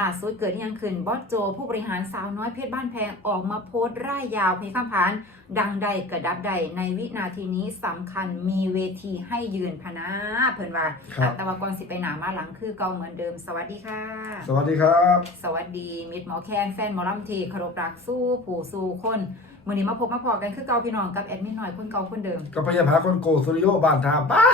ล่าสุดเกิดอิหยังขึ้นบอสโจ ผู้บริหารสาวน้อยเพชรบ้านแพงออกมาโพสต์ร่ายยาวเพลงข้ามผาน ดังใดกระดับใดในวินาทีนี้สำคัญมีเวทีให้ยืนพะนาเพิ่นว่าครับอะแต่ว่าก่อนสิไปหนามาหลังคือเก่าเหมือนเดิม สวัสดีค่ะ สวัสดีครับ สวัสดีมิตรหมอแคนแฟนหมอลำทีเคารพรักสู้ผู้สู้คนมื้อนี้มาพบมาพอกันคือเก่าพี่น้องกับแอดมินหน่อยคนเก่าคนเดิมก็พยาพาคนโกสุริโยบานทาป้า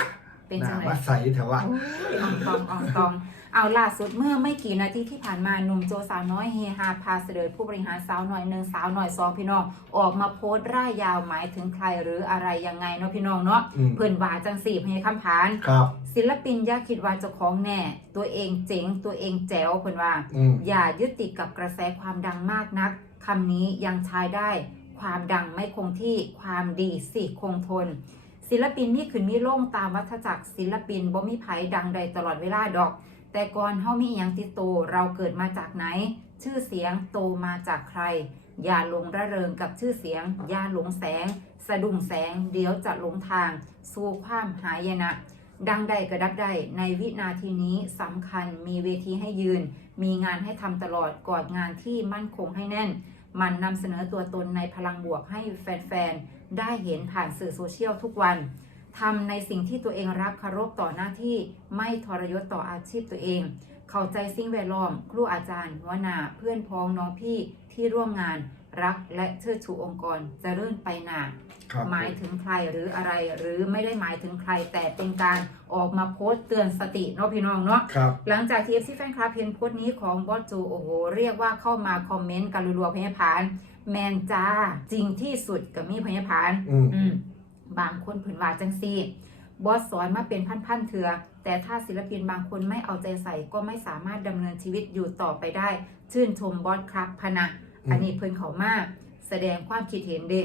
เป็นหจัน้างไดมาใสแถวว่าโอ้ยอ่องตองอ่องตอง เอาล่าสุดเมื่อไม่กี่นาทีที่ผ่านมาหนุ่มโจสาวน้อยเฮฮาพาเสด็จผู้บริหารสาวหน่อยหนึ่งสาวหน่อยสองพี่น้องออกมาโพสต์ร่ายยาวหมายถึงใครหรืออะไรยังไงเนาะพี่น้องเนาะอืม เพิ่นว่าจังสี่พยาคำผาน ครับ ศิลปินอย่าคิดว่าเจ้าของแน่ ตัวเองเจ๋งตัวเองแจ๋วเพิ่นว่า อืม อย่ายึดติดกับกระแสความดังมากนัก คำนี้ยังใช้ได้ ความดังไม่คงที่ ความดีสิคงทน ศิลปินมีขึ้นมีลงตามวัฏจักรศิลปินบ่มีไผดังใดตลอดเวลาดอก แต่ก่อนเฮามีอหยังติดโตวเราเกิดมาจากไหน ชื่อเสียงโตมาจากใคร อย่าหลงระเริงกับชื่อเสียง อย่าหลงแสง สะดุ้งแสง เดี๋ยวจะหลงทาง สู่ความหายนะ ดังใดกระดับใดในวินาทีนี้สำคัญมีเวทีให้ยืน มีงานให้ทำตลอดกอดงานที่มั่นคงให้แน่น มันนำเสนอตัวตนในพลังบวกให้แฟนๆ ได้เห็นผ่านสื่อโซเชียลทุกวัน ทำในสิ่งที่ตัวเองรักเคารพต่อหน้าที่ไม่ทรยศต่ออาชีพตัวเอง เข้าใจสิ่งแวดล้อม ครูอาจารย์หัวหน้าเพื่อนพ้องน้องพี่ที่ร่วมงานรักและเชิดชูองค์กรเจะเริ่ญไปหนาครับหมายถึงใครหรืออะไรหรือไม่ได้หมายถึงใครแต่เป็นการออกมาโพสต์เตือนสติเนาะพี่น้องเนาะครับหลังจากที่ FC แฟนคลับเห็นโพสต์นี้ของบอสจูโอ้โหเรียกว่าเข้ามาคอมเมนต์กันรัวๆพยาพาน แมนจ้าจริงที่สุดกับมีพยาพาน อืมอืม บางคนผืนว่าจังซี่บอสสอนมาเป็นพันๆเถือ แต่ถ้าศิลปินบางคนไม่เอาใจใส่ก็ไม่สามารถดำเนินชีวิตอยู่ต่อไปได้ ชื่นชมบอสครับพะนะ อันนี้เพิ่นเขามาก แสดงความคิดเห็นเด้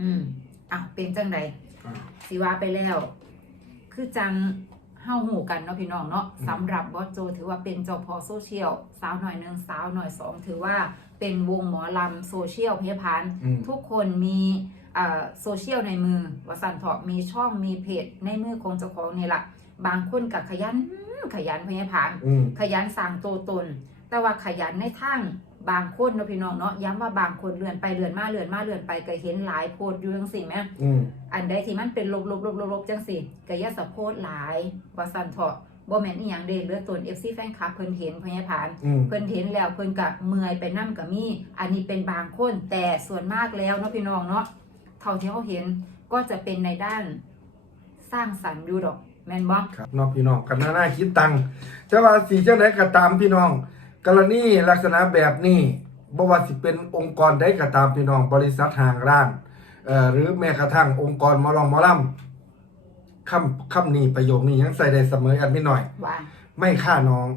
อืมอะเป็นจังใดอ่าสิว่าไปแล้ว คือจังเฮาหูกันเนาะพี่น้องเนาะอืมสำหรับบอสโจถือว่าเป็นเจ้าพ่อโซเชียลสาวหน่อยหนึ่งสาวหน่อยสองถือว่าเป็นวงหมอลำโซเชียลพยาพานอืมทุกคนมีเอ่อ โซเชียลในมือวสันเถาะมีช่องมีเพจในมือของเจ้าของนี่แหละบางคนกับขยันขยันพยาพานอืมขยันสร้างตัวตน แต่ว่าขยันในทางบางคนเนาะพี่น้องเนาะย้ำว่าบางคนเลื่อนไปเลื่อนมาเลื่อนมาเลื่อนไปก็เห็นหลายโพสต์อยู่จังสิแหม่อืมอันใดที่มันเป็นลบลบลบลบลบจังสิก็อย่าสะโพดหลายว่าสั่นเถาะบ่แม่นอีหยังเด้เหลือตน FC แฟนคลับเพิ่นเห็นพญาผานอืมเพิ่นเห็นแล้วเพิ่นก็เมื่อยไปนำก็มีอันนี้เป็นบางคนแต่ส่วนมากแล้วเนาะพี่น้องเนาะ เท่าที่เขาเห็นก็จะเป็นในด้านสร้างสรรค์อยู่ดอกแม่นบ่ครับน้องพี่น้องกันหน้าหน้าคิดตังค์จะว่าสีจังไดก็ตามพี่น้อง กรณีลักษณะแบบนี้บ่ว่าสิเป็นองค์กรใดก็ตามพี่น้อง บริษัทห่างร้านเอ่อหรือแม้กระทั่งองค์กรหมอลองหมอลำคำคำนี้ประโยคนี้ยังใส่ได้เสมออันไม่หน่อย ว่าไม่ฆ่าน้อง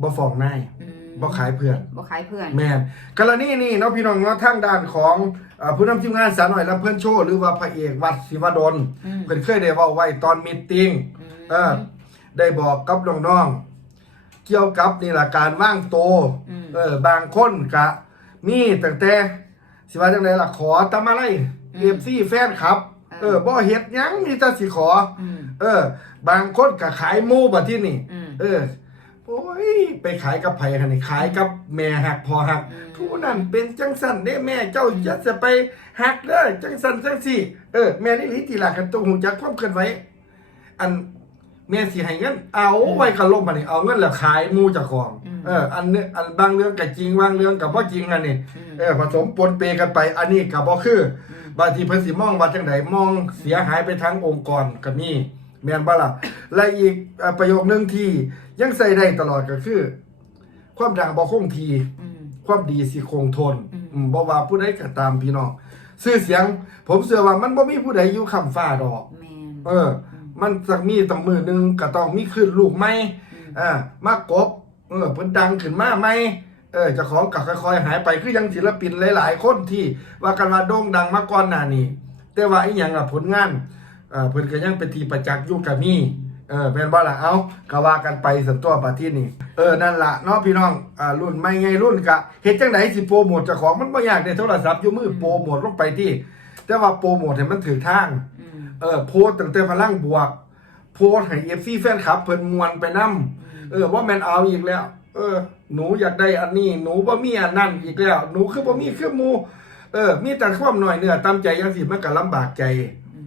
บ่ฟ้องนาย อืม บ่ขายเพื่อน บ่ขายเพื่อน แมนกรณีนี่เนาะพี่น้องเนาะทางด้านของเอ่อผู้นำทีมงานสาวหน่อยและเพื่อนโชว์หรือว่าพระเอกวัดศิวดลอืม เพิ่นเคยได้เว้าไว้ตอนมีตติ้ง เออ ได้บอกกับน้องๆ เกี่ยวกับนี่ล่ะการว่างโตวอืม เออบางคนกะ มีตั้งแต่สิว่าจังไดล่ะขอตามอะไรอืม FC แฟนครับ เออบ่เฮ็ดหยังมีแต่สิขอ อืมเออ บางคนก็ขายหมูบัดที่นี่ อืม เออ โอ้ยไปขายกับไผคันนี่ขายกับแม่หักพอหักอืมผู้นั้นเป็นจังสันเด้แม่เจ้าจะจะไปหักเด้อจังสันจังสี่เออแม่นี่ลิทีหลักกันต้องหูจักความเคลื่อนไหวอันแม่สิให้เงินเอาไว้กันลมมานี่เอาเงินแล้วขายหมูเจากของอืมเอออันเนี้อันบางเรื่องกับจริงบางเรื่องกับบ่จริงอันนี้อืมเออผสมปนเปกันไปอันนี้กับบ่คืออืมบางทีเพิ่นสิมองว่าจังไดมองเสียหายไปทั้งองค์กรก็มีแม่นบ่ล่ะและอีกเอ่อประโยคนึงที่ ยังใส่ได้ตลอดก็คือ ความดังบ่คงทีอืมความดีสิคงทนอืมอืมบ่ว่าผู้ใดก็ตามพี่น้องชื่อเสียง ผมเชื่อว่ามันบ่มีผู้ใดอยู่คำฟ้าดอกแม่นเออ มันสักมีต้องมือหนึงก็ต้องมีขึ้นลูกใหม่อืมอ่ามากบเออเพิ่นดังขึ้นมาใหม่เออเจ้าของก็ค่อยๆหายไปคือยังศิลปินหลาย ๆ คนที่ ว่ากันว่าโด่งดังมาก่อนหน้านี้แต่ว่าอีหยังอะผลงานเอ่อเพิ่นก็ยังเป็นที่ประจักษ์อยู่กับมี เออแม่นบ่ล่ะเอ้าก็ว่ากันไปสันตัวประเทศนี้เออนั่นล่ะเนาะพี่น้องอ่ารุ่นใหม่ไงรุ่นกะเฮ็ดจังไดสิโปรโมทเจ้าของมันบ่ยากในโทรศัพท์อยู่มือโปรโมทลงไปที่ แต่ว่าโปรโมทให้มันถือทางอืมเออโพสต์ตั้งแต่พลังบวก โพสต์ให้ FC แฟนคลับเพิ่นมวนไปนํเออว่าแม่นเอาอีกแล้ว เออ หนูอยากได้อันนี้ หนูบ่มีอันนั้นอีกแล้ว หนูคือบ่มีคือหมูเออ มีแต่ความหน่อยเนื้อตามใจจังซี่มันก็ลำบากใจ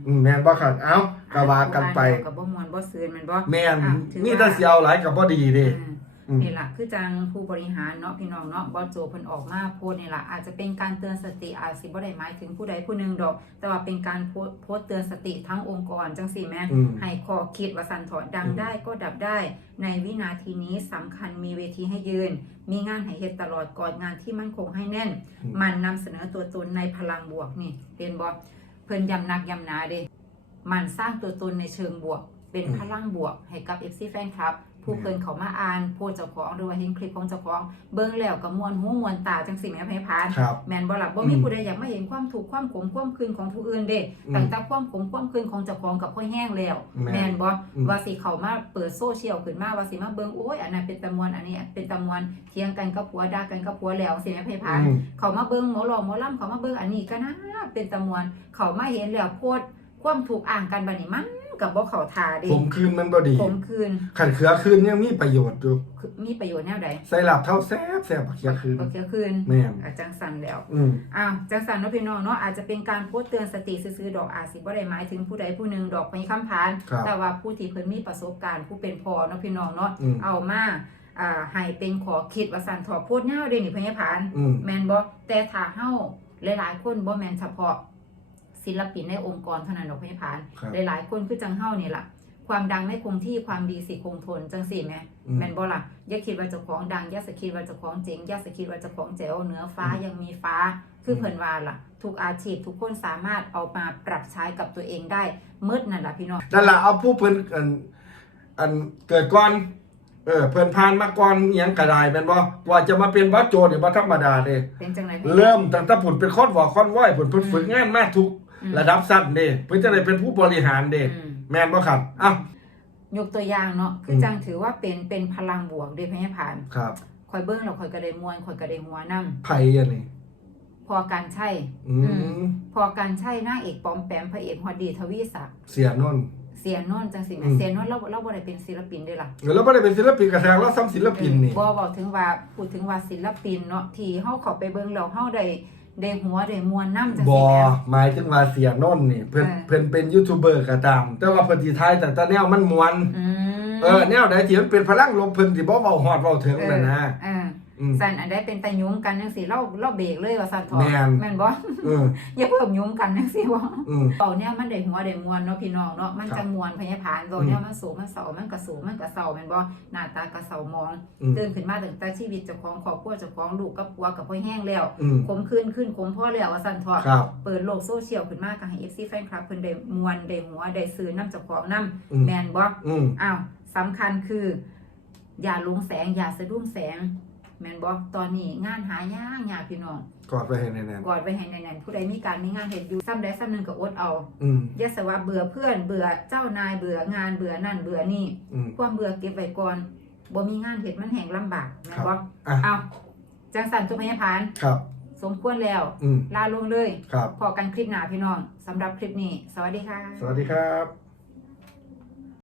อืมแม่นบ่ครับเอ้าก็ว่ากันไปกับบ่มวนบ่ซืนแม่นบ่แม่นอะถือว่า มีมีแต่เสียวหลายก็บ่ดีเด้อืมอืม นี่ล่ะคือจังผู้บริหารเนาะพี่น้องเนาะบอสโจเพิ่นออกมาโพสต์นี่ล่ะอาจจะเป็นการเตือนสติอาจสิบ่ได้หมายถึงผู้ใดผู้หนึ่งดอก แต่ว่าเป็นการโพสต์โพสต์เตือนสติทั้งองค์กรจังซี่แหม่อืม ให้ข้อคิดว่าสั่นถอดดังอืม ได้ก็ดับได้ ในวินาทีนี้สำคัญมีเวทีให้ยืน มีงานให้เฮ็ดตลอดก่อนงานที่มั่นคงให้แน่นมันนำเสนอตัวตนในพลังบวกนี่เรียนบ่ เพิ่นย้ำนักย้ำหนาเด้มันสร้างตัวตนในเชิงบวก เป็นอืมพลังบวกให้กับ FC แฟนคลับ ผู้เพิ่นเขามาอ่านโพสต์เจ้าของหรือว่าเห็นคลิปของเจ้าของเบิ่งแล้วก็ม่วนหูม่วนตาจังสิแม่ไผพานครับ แม่นบ่ล่ะบ่มีอืมผู้ใดอยากมาเห็นความถูกข์ความขมความคืนของผู้อื่นเด้อืมตั้งแต่ความขมความคืนของเจ้าของกับพ่อแห้งแล้วแม่นแม่นบ่อืม ว่าสิเข้ามาเปิดโซเชียลขึ้นมาว่าสิมาเบิ่งโอ้ยอันนั้นเป็นตะมวนอันนี้เป็นตะมวนเถียงกันกับผัวด่ากันกับผัวแล้วสิแม่ไผพาน อืม เขามาเบิ่งหมอหลอหมอลำเขามาเบิ่งอันนี้ก็นะเป็นตะมวน เขามาเห็นแล้วโพดความถูกอ่างกันบัดนี้มัน กับบ่เขาทาเด้ผมคืนมันบ่ดีผมคืนขันเขือคืนยังมีประโยชน์อยู่คือมีประโยชน์แนวใดใส่หลับเท่าแซ่บแซ่บบักเขือคืนก็คือคืนแม่นอาจังสันแล้วอืมอ้าวจังสันเนาะพี่น้องเนาะอาจจะเป็นการโพสต์เตือนสติซื่อๆดอกอาจสิบ่ได้หมายถึงผู้ใดผู้หนึ่งดอกมีคำพาน ครับ แต่ว่าผู้ที่เพิ่นมีประสบการณ์ผู้เป็นพ่อเนาะพี่น้องเนาะอืม เอามาอ่าให้เป็นขอคิดว่าสันถอดโพสต์แนวเด้นี่พญาพาน อืม แมนบ่แต่ถ้าเฮาหลายๆคนบ่แมนเฉพาะ ศิลปินในองค์กรเท่านั้นดอกพญาพานครับหลายๆ คนคือจังเฮานี่ล่ะความดังไม่คงที่ความดีสิคงทนจังสี่แหมอืมแม่นบ่ล่ะอย่าคิดว่าเจ้าของดังอย่าสคิดว่าเจ้าของเจ๋งอย่าสคิดว่าเจ้าของแจ๋วเหนือฟ้าอืมยังมีฟ้า คืออมเพิ่นว่าล่ะ ทุกอาชีพทุกคนสามารถเอามาปรับใช้กับตัวเองได้เมิดนั่นล่ะพี่น้องนั่นล่ะเอาผู้เพิ่นอันอันเกิดก่อนเออเพิ่นผ่านมาก่อนอิหยังก็ได้แม่นบ่กว่าจะมาเป็นบัสโจนี่บ่ธรรมดาเด้เป็นจังได๋เริ่มตั้งแต่ผุนเป็นคอนวอคอนว้อยผุนเพิ่นฝึกงานมาทุก ระดับสั้นเด้เพิ่นจะได้เป็นผู้บริหารเด้อืม แม่นบ่ครับอ้าวยกตัวอย่างเนาะคือมจังถือว่าเป็นเป็นพลังบวกเด้พญาพานครับคอยเบิ้งแล้วคอยก็ได้มวนคอยก็ได้หัวนํไผอันนี้พอการใช่ อือืมพอการใช่นางเอกปอมแปมพระเอกฮอดดีทวีศักดิ์เสียนนท์ เสียโนนจังสิแม่อืม เสียโนนเราเราบ่ได้เป็นศิลปินเด้ล่ะ แล้วบ่ได้เป็นศิลปินกระแทกแล้วซ้ำศิลปินนี่บ่บอกถึงว่าพูดถึงว่าศิลปินเนาะที่เฮาเข้าไปเบิ่งแล้วเฮาได้ ได้หัวได้มวนนํจังบสิอแม่หมายถึงว่าเสียนนท์นี่เพิ่นเออ เพิ่นเป็นยูทูบเบอร์ก็ตาม แต่ว่าเพิ่นสิทายแต่แต่แนวมันมวน อืมเออแนวใดที่มันเป็นพลังลมเพิ่นสิบ่เว้าฮอดเว้าถึงนั่นนะ เอออืม สั่นอันใดเป็นตะยุ้มกันจังสิเราเราเบรกเลยว่าสั่นถอดแม่น แม่นบ่ เออ อย่าเพิ่มยุ้มกันจังสิว่าอืมเป่าเนี่ยมันได้หัวได้มวนเนาะพี่น้องเนาะมันครับจะมวนพญาผานตัวเนี่ยมันสูงมันเสามันกระสูงมันกระเสาแม่นบ่หน้าตากระเสามองอืม ตื่นขึ้นมาตั้งแต่ชีวิตเจ้าของครอบครัวเจ้าของลูกกับผัวกับพ่อแห้งแล้วอืมขมขึ้นขึ้นขมพ่อแล้วว่าสั่นทอดครับ เปิดโลกโซเชียลขึ้นมาก็ให้ FC แฟนคลับเพิ่นได้มวนได้หัวได้ซื้อน้ำเจ้าของน้อืมำแม่นบ่อืม อ้าวสำคัญคือ อย่าหลงแสง อย่าสะดุ้งแสง แม่นบ่ตอนนี้งานหายากยากพี่น้องกอดไว้ให้แน่นกอดไว้ให้แน่นๆผู้ใดมีการมีงานเฮ็ดอยู่ซ้ำใดซ้ำหนึงก็อดเอาๆอืมอย่าสว่าเบื่อเพื่อนเบื่อเจ้านายเบื่องานเบื่อนั่นเบื่อนี่ อืม ความเบื่อเก็บไว้ก่อนบ่มีงานเฮ็ดมันแห่งลำบากแม่นครับ บ่อะเอาจังสันทุกพยาพานครับ สมควรแล้ว อืมลาลงเลยครับ พอกันคลิปหน้าพี่น้องสำหรับคลิปนี้ สวัสดีค่ะ สวัสดีครับ